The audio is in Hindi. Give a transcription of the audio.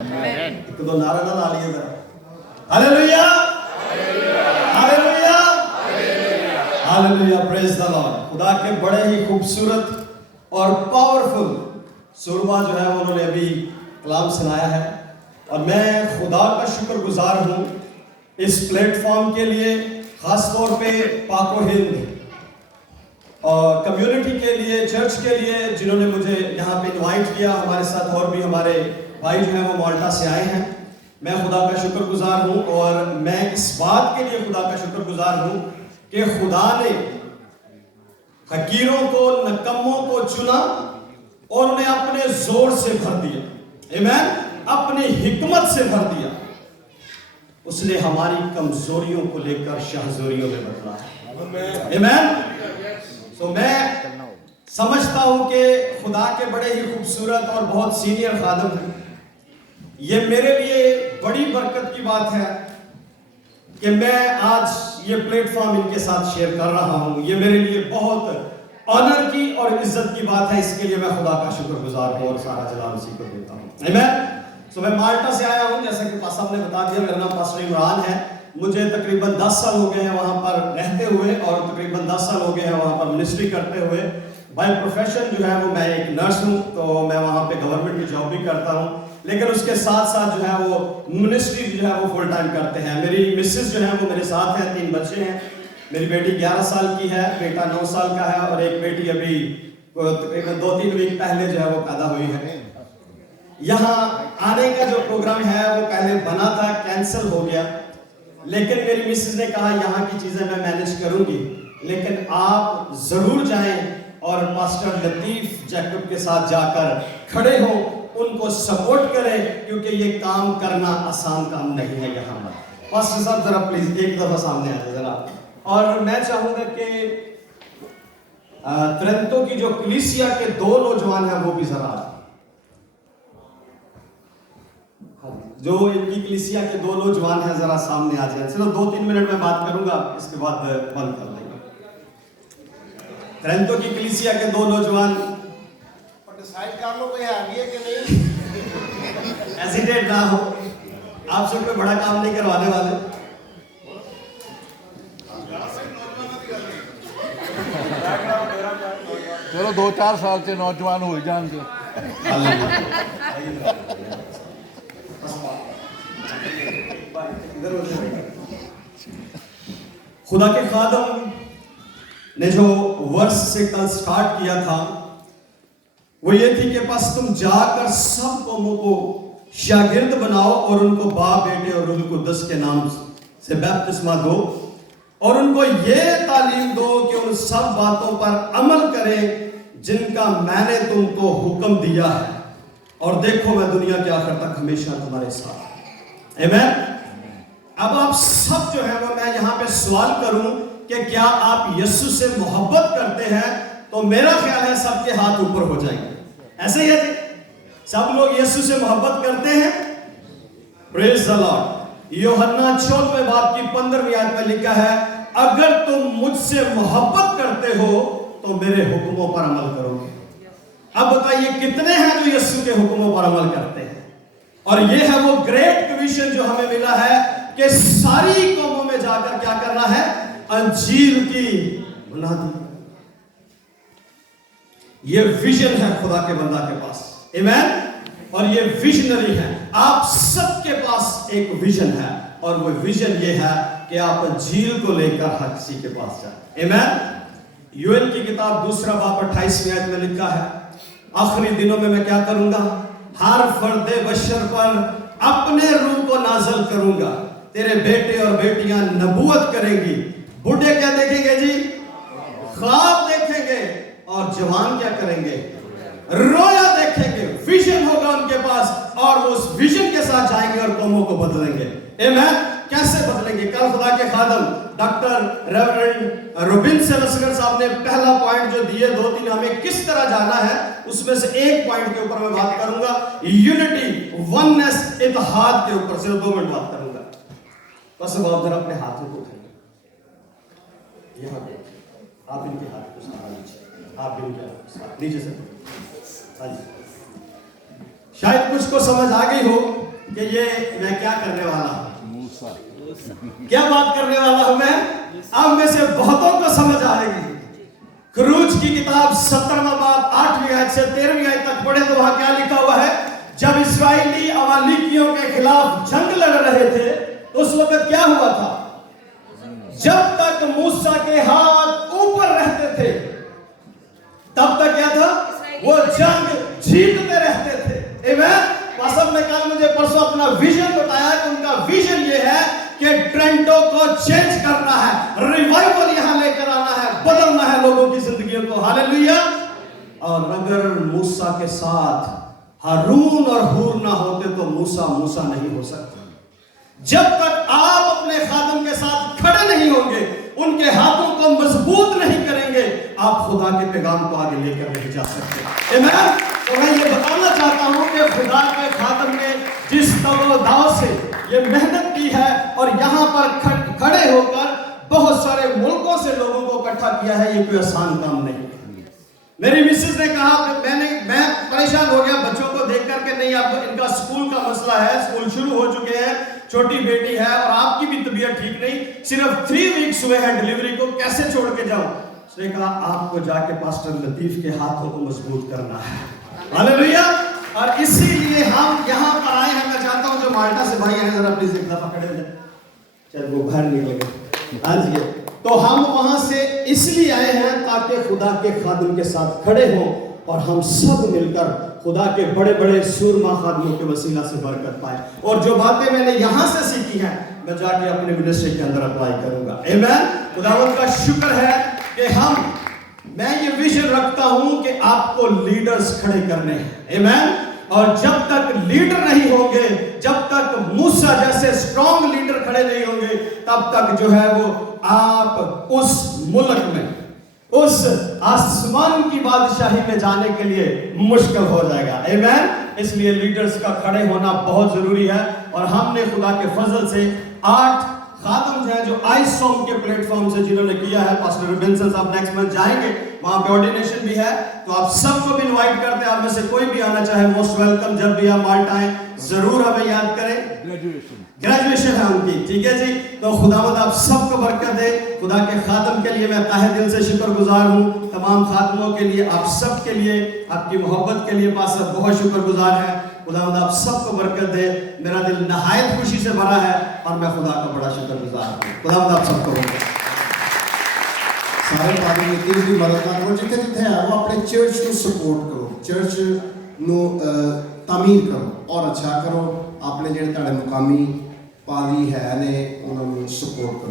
एक दो नारा ना डालिए जरा। Hallelujah, hallelujah, hallelujah, praise the Lord. खुदा के बड़े ही खूबसूरत और पावरफुल सुरमा जो है उन्होंने अभी कलाम सुनाया है और मैं खुदा का शुक्रगुजार हूँ इस प्लेटफॉर्म के लिए, खास तौर पे पाको हिंद और कम्युनिटी के लिए, चर्च के लिए, जिन्होंने मुझे यहाँ पे इनवाइट किया। हमारे साथ और भी हमारे भाई जो है वो माल्टा से आए हैं। मैं खुदा का शुक्रगुजार हूँ और मैं इस बात के लिए खुदा का शुक्रगुजार हूँ कि खुदा ने हकीरों को, नकम्मों को चुना और उन्हें अपने जोर से भर दिया, आमीन, अपनी हिकमत से भर दिया। उसने हमारी कमजोरियों को लेकर शाहजोरियों में बदला है, आमीन। तो मैं समझता हूं कि खुदा के बड़े ही खूबसूरत और बहुत सीनियर खादम हैं। ये मेरे लिए बड़ी बरकत की बात है कि मैं आज ये प्लेटफॉर्म इनके साथ शेयर कर रहा हूं। ये मेरे लिए बहुत ऑनर की और इज्जत की बात है। इसके लिए मैं खुदा का शुक्रगुजार हूं और सारा जलाल उसी को देता हूं, आमीन। तो मैं माल्टा से आया हूं, जैसा कि पास्टर ने बता दिया। मेरा नाम पास्टर इमरान है। मुझे तकरीबन 10 साल हो गए हैं वहाँ पर रहते हुए और तकरीबन 10 साल हो गए हैं वहाँ पर मिनिस्ट्री करते हुए। बाय प्रोफेशन जो है वो मैं एक नर्स हूँ, तो मैं वहाँ पे गवर्नमेंट की जॉब भी करता हूँ, लेकिन उसके साथ साथ जो है वो मिनिस्ट्री जो है वो फुल टाइम करते हैं। मेरी मिसेस जो है वो मेरे साथ है, 3 बच्चे हैं। मेरी बेटी 11 साल की है, बेटा 9 साल का है और एक बेटी अभी तकरीबन 2-3 वीक पहले जो है वो पैदा हुई है। यहाँ आने का जो प्रोग्राम है वो पहले बना था, कैंसिल हो गया, लेकिन मेरी मिसेस ने कहा यहाँ की चीजें मैं मैनेज करूंगी, लेकिन आप जरूर जाएं और मास्टर लतीफ जैकब के साथ जाकर खड़े हो, उनको सपोर्ट करें, क्योंकि ये काम करना आसान काम नहीं है। यहाँ पर पास्टर साहब जरा प्लीज एक दफा सामने आ जाए जरा। और मैं चाहूंगा कि त्रेंतो की जो कलीसिया के 2 नौजवान हैं वो भी जरा, जो इनकी कलीसिया के 2 नौजवान हैं, जरा सामने आ जाए। चलो 2-3 मिनट में बात करूंगा, इसके बाद बंद कर देंगे। त्रेंतो की कलीसिया के 2 नौजवान डिसाइड कर लो कोई आगे कि नहीं। हेजिटेट ना हो, आपसे कोई बड़ा काम नहीं करवाने वाले। चलो 2-4 साल से नौजवान हो जाएंगे। खुदा के खादम ने जो वर्ष से कल स्टार्ट किया था वो ये थी कि बस तुम जाकर सब कौमों को शागिर्द बनाओ और उनको बाप, बेटे और रूह कुद्दस के नाम से बपतिस्मा दो और उनको ये तालीम दो कि उन सब बातों पर अमल करें जिनका मैंने तुमको हुक्म दिया है, और देखो मैं दुनिया के आखिर तक हमेशा तुम्हारे साथ, आमीन। अब आप सब जो है वो मैं यहाँ पे सवाल करूं कि क्या आप यीशु से मोहब्बत करते हैं, तो मेरा ख्याल है सबके हाथ ऊपर हो जाएंगे। ऐसे ही है जी, सब लोग यीशु से मोहब्बत करते हैं। Praise the Lord. यूहन्ना 14वें बाब की 15वीं आयत में लिखा है, अगर तुम मुझसे मोहब्बत करते हो तो मेरे हुक्मों पर अमल करोगे। अब बताइए कितने हैं जो यीशु के हुक्मों पर अमल करते हैं? और ये है वो ग्रेट कमीशन जो हमें मिला है कि सारी कौमों में जाकर क्या करना है? अंजीर की बना दी। ये विजन है खुदा के बंदा के पास, आमीन। और ये विजनरी है। आप सबके पास एक विजन है और वो विजन ये है कि आप अंजीर को लेकर हर किसी के पास जाए, आमीन। यूएल की किताब 2 बाब 28वें आयत में लिखा है, आखिरी दिनों में मैं क्या करूंगा? हर फर्दे बशर पर अपने रूह को नाज़िल करूंगा। तेरे बेटे और बेटियां नबूवत करेंगी। बूढ़े क्या देखेंगे जी? ख्वाब देखेंगे। और जवान क्या करेंगे? रोया देखेंगे। विजन होगा उनके पास और वो उस विजन के साथ जाएंगे और कौमों को बदलेंगे, आमीन। कैसे बदलेंगे? कल खुदा के खादम डॉक्टर रेवरेंड रोबिन सेलस्कर साहब ने पहला पॉइंट जो दिए, 2-3 हमें किस तरह जाना है, उसमें से एक पॉइंट के ऊपर मैं बात करूंगा, यूनिटी, वननेस, इत्तेहाद के ऊपर सिर्फ 2 मिनट बात करूंगा। बस अब आप जरा अपने हाथों को उठाइए, यहाँ पे आप इनके हाथ को सहारा लीजिए, आप इनके नीचे से, हाँ जी। शायद कुछ को समझ आ गई हो कि ये मैं क्या करने वाला हूं, मूसा क्या बात करने वाला हूं मैं। अब में से बहुतों को समझ आएगी। खरूज की किताब 17वां बाब 8वीं आयत से 13वीं आयत तक पढ़े तो वहां क्या लिखा हुआ है। जब इस्राएली अमालेकियों के खिलाफ जंग लड़ रहे थे तो उस वक्त क्या हुआ था, जब तक मूसा के हाथ ऊपर रहते थे तब तक क्या था, वो जंग जीतते रहते थे। आमीन। पास्टर ने कल मुझे परसों अपना विजन बताया कि उनका विजन ये है कि ट्रेंडों को चेंज करना है, रिवाइवल यहां लेकर आना है, बदलना है लोगों की जिंदगियों को। हालेलुया। और अगर मूसा के साथ हारून और हूर ना होते तो मूसा मूसा नहीं हो सकता। जब तक आप अपने खादम के साथ खड़े नहीं होंगे, उनके हाथों को मजबूत नहीं करेंगे, आप खुदा के पैगाम को आगे लेकर नहीं जा सकते। आमीन। तो मैं ये बताना चाहता हूं कि खुदा के खादम ने जिस तवदाव से ये मेहनत की है और यहाँ पर खड़े होकर बहुत सारे मुल्कों से लोगों को इकट्ठा किया है, ये कोई आसान काम नहीं है। मेरी मिसेस ने कहा कि मैं परेशान हो गया बच्चों को देख करके, नहीं अब इनका स्कूल का मसला है, स्कूल शुरू हो चुके हैं, छोटी बेटी है और आपकी भी तबीयत ठीक नहीं, सिर्फ 3 वीक्स हुए हैं डिलीवरी को, कैसे छोड़ के जाऊं। उसने कहा आपको जाके पास्टर लतीफ के हाथों को मजबूत करना है। हालेलुया। और इसीलिए हम यहाँ पर आए हैं। मैं चाहता हूँ जो माल्टा से भाई हैं जरा प्लीज एक दफा खड़े हो जाए, चल वो बाहर निकलेंगे। हाँ जी। तो हम वहां से इसलिए आए हैं ताकि खुदा के खादिम के साथ खड़े हों और हम सब मिलकर खुदा के बड़े बड़े सूरमा खादिमों के वसीला से बरकत पाए। और जो बातें मैंने यहां से सीखी हैं मैं जाके अपने मिनिस्ट्री के अंदर अप्लाई करूंगा। आमीन। खुदावंद का शुक्र है कि मैं ये विजन रखता हूं कि आपको लीडर्स खड़े करने हैं। आमीन। और जब तक लीडर नहीं होंगे, जब तक मूसा जैसे स्ट्रॉन्ग लीडर खड़े नहीं होंगे, तब तक जो है वो आप उस मुल्क में, उस आसमान की बादशाही में जाने के लिए मुश्किल हो जाएगा। आमीन। इसलिए लीडर्स का खड़े होना बहुत जरूरी है। और हमने खुदा के फजल से 8 खादम जो है जो आईसॉम के प्लेटफॉर्म से जिन्होंने किया है, पास्टर रिबेंसन साहब नेक्स्ट मंथ जाएंगे, वहां पे ऑर्डिनेशन भी है, तो आप सबको भी इनवाइट करते हैं। आप में से कोई भी आना चाहे मोस्ट वेलकम। जब भी आप माल्टा आए जरूर हमें याद करें। ग्रेजुएशन है उनकी, ठीक है जी। तो खुदावंद आप सबको बरकत दे। खुदा के खादम के लिए मैं ताहे दिल से शुक्रगुजार हूँ, तमाम खादमों के लिए, आप सब के लिए, आपकी मोहब्बत के लिए पास्टर बहुत शुक्रगुजार है। खुदावंद आप सबको बरकत दे। मेरा दिल नहायत खुशी से भरा है और मैं खुदा का बड़ा शुक्रगुजार हूँ। खुदावंद आप सबको बरकत। ਸਾਰੇ ਪਾਸੇ ਨੀਤੀ ਦੀ ਮਦਦ ਕਰੋ, ਜਿੱਥੇ ਜਿੱਥੇ ਹੈ ਉਹ ਆਪਣੇ ਚਰਚ ਨੂੰ ਸਪੋਰਟ ਕਰੋ, ਚਰਚ ਨੂੰ ਤਾਮੀਰ ਕਰੋ ਔਰ ਅੱਛਾ ਕਰੋ। ਆਪਣੇ ਜਿਹੜੇ ਤੁਹਾਡੇ ਮੁਕਾਮੀ ਪਾਲੀ ਹੈ ਨੇ ਉਹਨਾਂ ਨੂੰ ਸਪੋਰਟ ਕਰੋ।